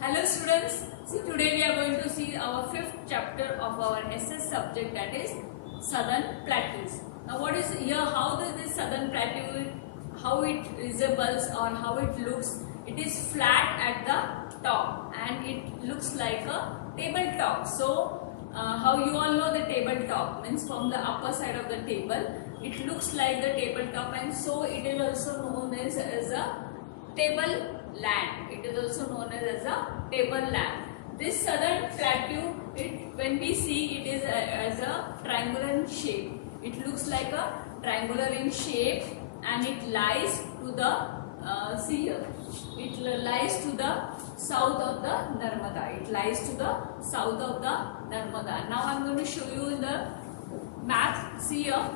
Hello students, see today we are going to see our fifth chapter of our SS subject, that is Southern Plateaus. Now what is here, how does this Southern Plateau, how it resembles or how it looks? It is flat at the top and it looks like a tabletop. So how you all know the tabletop means from the upper side of the table, it looks like the tabletop, and so it is also known as a table land. It is also known as a tableland. This Southern Plateau, when we see it is as a triangular in shape. It looks like a triangular in shape, and it lies to the sea. It lies to the south of the Narmada. It lies to the south of the Narmada. Now I am going to show you in the map. See here.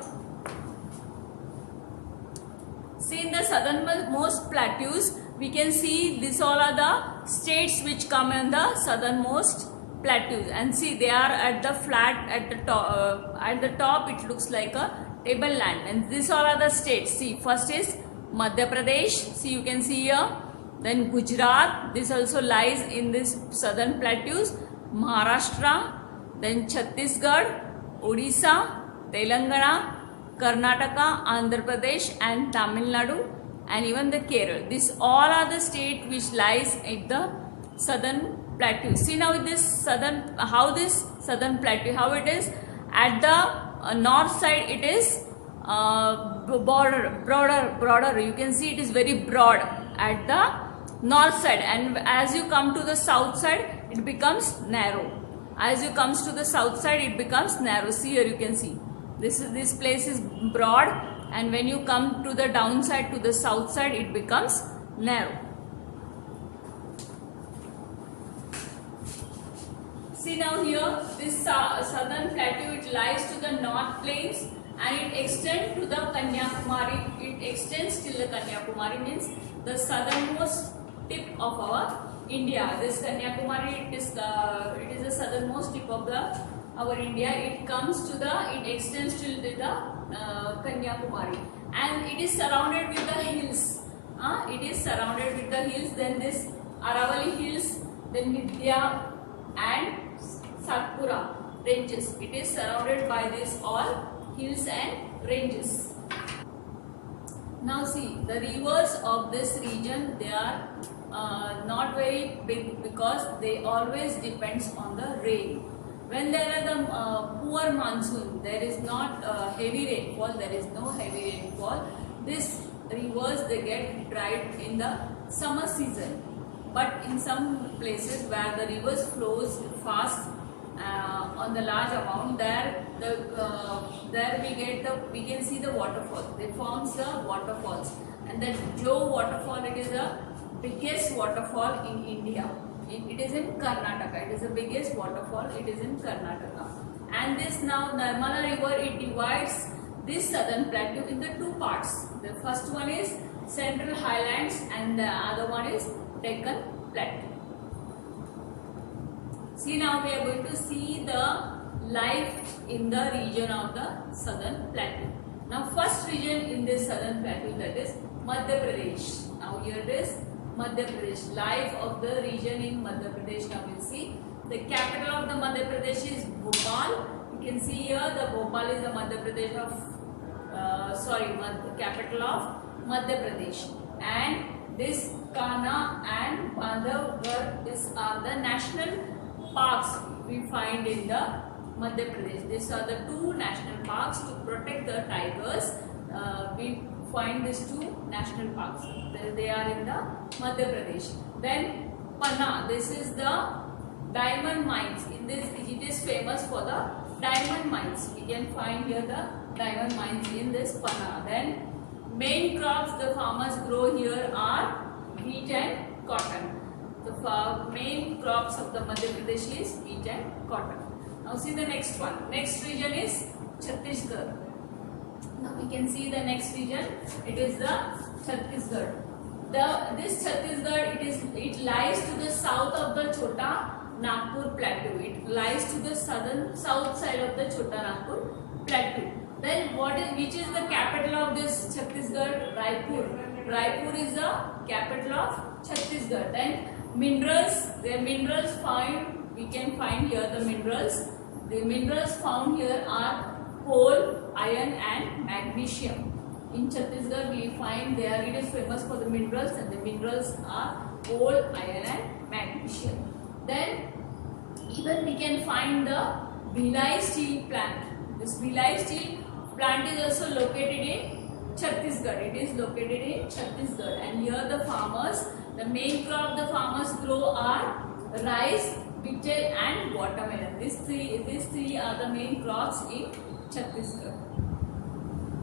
See, in the southernmost plateaus, we can see these all are the states which come in the southernmost plateaus, and see they are at the flat at the top. At the top, it looks like a tableland, and these all are the states. See, first is Madhya Pradesh. See, you can see here. Then Gujarat. This also lies in this southern plateaus. Maharashtra. Then Chhattisgarh, Odisha, Telangana, Karnataka, Andhra Pradesh and Tamil Nadu, and even the Kerala. These all are the states which lies at the southern plateau. See now this southern, how this southern plateau, how it is at the north side, it is broader. You can see it is very broad at the north side, and as you come to the south side, it becomes narrow. As you comes to the south side, it becomes narrow. See here, you can see. This place is broad, and when you come to the downside, to the south side, it becomes narrow. See now here, this southern plateau, it lies to the north plains and it extends to the Kanyakumari. It extends till the Kanyakumari, means the southernmost tip of our India. This Kanyakumari, it is the southernmost tip of our India. It comes to it extends till the Kanyakumari, and it is surrounded with the hills. It is surrounded with the hills. Then this Aravali hills, then Vindhya and Satpura ranges. It is surrounded by this all hills and ranges. Now see, the rivers of this region, they are not very big because they always depends on the rain. When there are the poor monsoon, there is not heavy rainfall, there is no heavy rainfall. These rivers, they get dried in the summer season. But in some places where the rivers flows fast on the large amount, there we can see the waterfall. They forms the waterfalls, and the Joe waterfall, it is the biggest waterfall in India. It is in Karnataka. It is the biggest waterfall. It is in Karnataka. And this now Narmada river, it divides this southern plateau into two parts. The first one is Central Highlands and the other one is Deccan Plateau. See now we are going to see the life in the region of the southern plateau. Now first region in this southern plateau, that is Madhya Pradesh. Now here it is Madhya Pradesh. Life of the region in Madhya Pradesh. Now we see the capital of the Madhya Pradesh is Bhopal. You can see here the Bhopal is the Madhya Pradesh of capital of Madhya Pradesh, and this Kanha and Bandhavgarh are the national parks we find in the Madhya Pradesh. These are the two national parks to protect the tigers. We find these two national parks. They are in the Madhya Pradesh. Then Panna, this is the diamond mines. In this, it is famous for the diamond mines. We can find here the diamond mines in this Panna. Then main crops the farmers grow here are wheat and cotton. The main crops of the Madhya Pradesh is wheat and cotton. Now see the next one. Next region is Chhattisgarh. Now we can see the next region. It is the Chhattisgarh. This Chhattisgarh, it lies to the south of the Chota Nagpur plateau. It lies to the south side of the Chota Nagpur plateau. Then which is the capital of this Chhattisgarh? Raipur. Raipur is the capital of Chhattisgarh. Then Minerals, the minerals found, we can find here the minerals. The minerals found here are coal, iron and magnesium. In Chhattisgarh we find there it is famous for the minerals, and the minerals are coal, iron and magnesium. Then even we can find the Bhilai steel plant. This Bhilai steel plant is also located in Chhattisgarh. It is located in Chhattisgarh, and here the farmers, the main crop the farmers grow are rice, betel and watermelon. These three are the main crops in Chhattisgarh.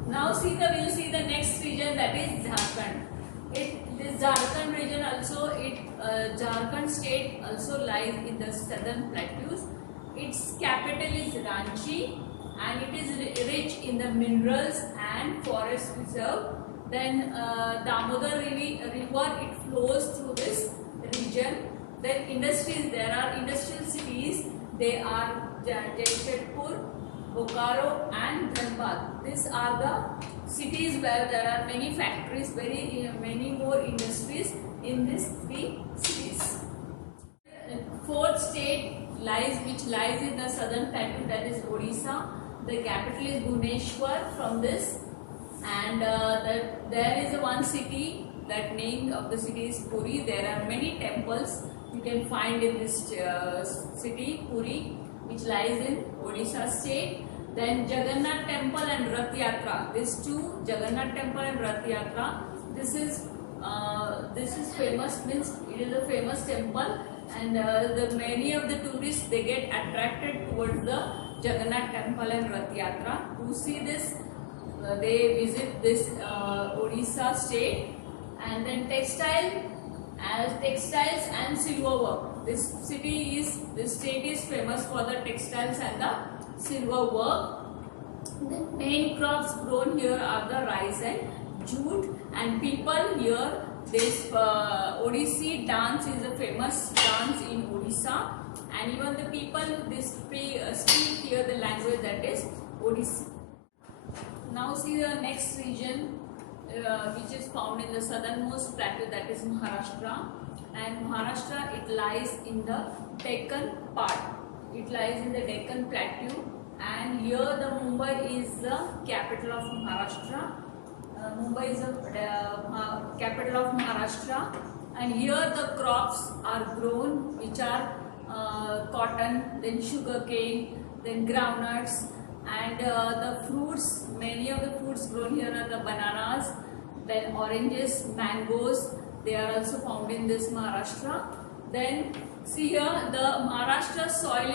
Now we'll see the next region, that is Jharkhand. This Jharkhand region also, Jharkhand state also lies in the southern plateaus. Its capital is Ranchi, and it is rich in the minerals and forest reserve. Then Damodar river, it flows through this region. Then industries, there are industrial cities. They are Jamshedpur, Bokaro and Dhanbad. These are the cities where there are many factories, many more industries in these three cities. Fourth state which lies in the southern plateau, that is Odisha. The capital is Bhubaneswar from this, and there is one city, that name of the city is Puri. There are many temples you can find in this city, Puri, which lies in Odisha state. Then Jagannath temple and Rath Yatra. These two, Jagannath temple and Rath Yatra. This is famous, means it is a famous temple, and many of the tourists, they get attracted towards the Jagannath temple and Rath Yatra. To see this, they visit this Odisha state. And then textiles and silver work. This state is famous for the textiles and the silver work. The main crops grown here are the rice and jute, and people here, this Odissi dance is a famous dance in Odisha, and even the people speak here the language, that is Odissi. Now see the next region, which is found in the southernmost plateau, that is Maharashtra. And Maharashtra, it lies in the Deccan part. It lies in the Deccan plateau, and here the Mumbai is the capital of Maharashtra. Mumbai is the capital of Maharashtra, and here the crops are grown, which are cotton, then sugarcane, then groundnuts, and the fruits. Many of the fruits grown here are the bananas, then oranges, mangoes. They are also found in this Maharashtra. Then see here, the Maharashtra soil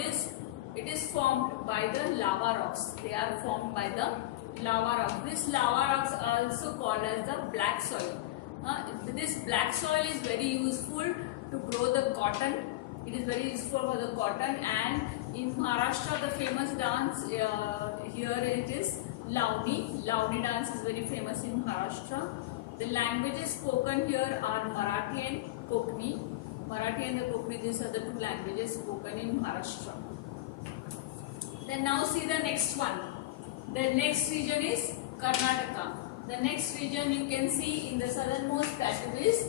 is formed by the lava rocks. They are formed by the lava rocks. This lava rocks are also called as the black soil. This black soil is very useful to grow the cotton. It is very useful for the cotton, and in Maharashtra the famous dance here it is Lavani. Lavani dance is very famous in Maharashtra. The languages spoken here are Marathi and Konkani. Marathi and the Konkani, these are the two languages spoken in Maharashtra. Then now see the next one. The next region is Karnataka. The next region you can see in the southernmost plateau is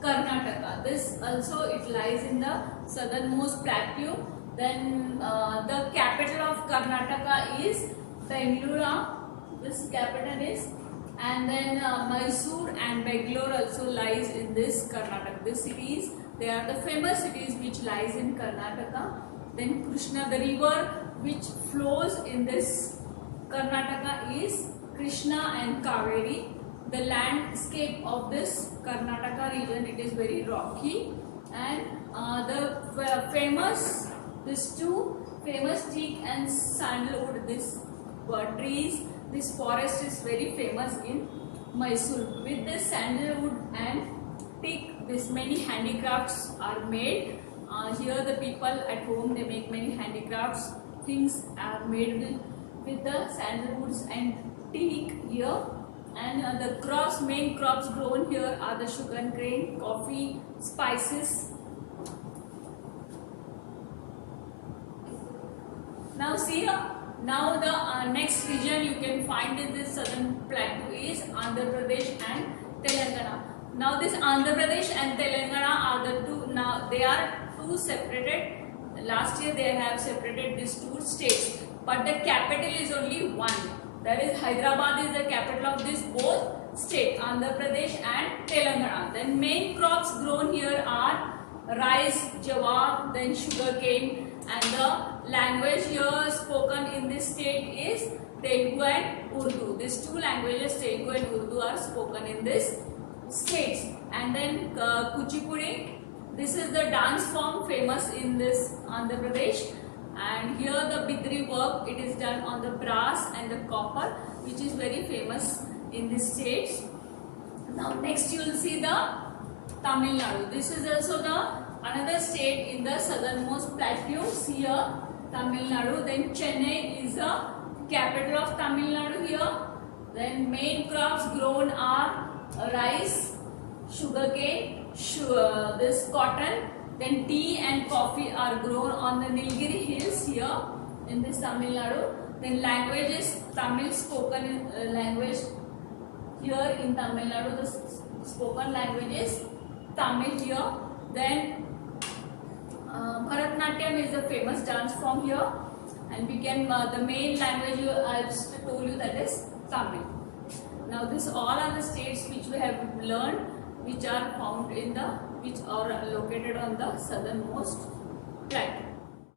Karnataka. This also, it lies in the southernmost plateau. Then the capital of Karnataka is Bengaluru. This capital is, and then Mysore and Bangalore also lies in this Karnataka. These cities, they are the famous cities which lies in Karnataka. Then Krishna, the river which flows in this Karnataka is Krishna and Kaveri. The landscape of this Karnataka region, it is very rocky, and these two famous teak and sandalwood, this trees, this forest is very famous in Mysore. With this sandalwood and teak, this many handicrafts are made. Here the people at home, they make many handicrafts. Things are made with the sandalwoods and teak here. And the main crops grown here are the sugarcane, coffee, spices. Now see here, now the next region you can find in this southern plateau is Andhra Pradesh and Telangana. Now this Andhra Pradesh and Telangana are the two now they are two separated. Last year they have separated these two states, but the capital is only one. That is, Hyderabad is the capital of these both states, Andhra Pradesh and Telangana. Then main crops grown here are rice, jawar, then sugarcane, and the language here spoken in this state is Telugu and Urdu. These two languages, Telugu and Urdu, are spoken in this states. And then Kuchipudi, this is the dance form famous in this Andhra Pradesh. And here the Bidri work, it is done on the brass and the copper, which is very famous in these states. Now next you will see the Tamil Nadu. This is also the another state in the southernmost plateaus here, Tamil Nadu. Then Chennai is the capital of Tamil Nadu here. Then main crops grown are rice, sugarcane, this cotton. Then tea and coffee are grown on the Nilgiri hills here in this Tamil Nadu. Then languages, Tamil spoken language here in Tamil Nadu, the spoken language is Tamil here. Then Bharatanatyam is a famous dance form here, and we can the main language I have told you, that is Tamil. Now this all are the states which we have learned, which are found in the, which are located on the southernmost plateau.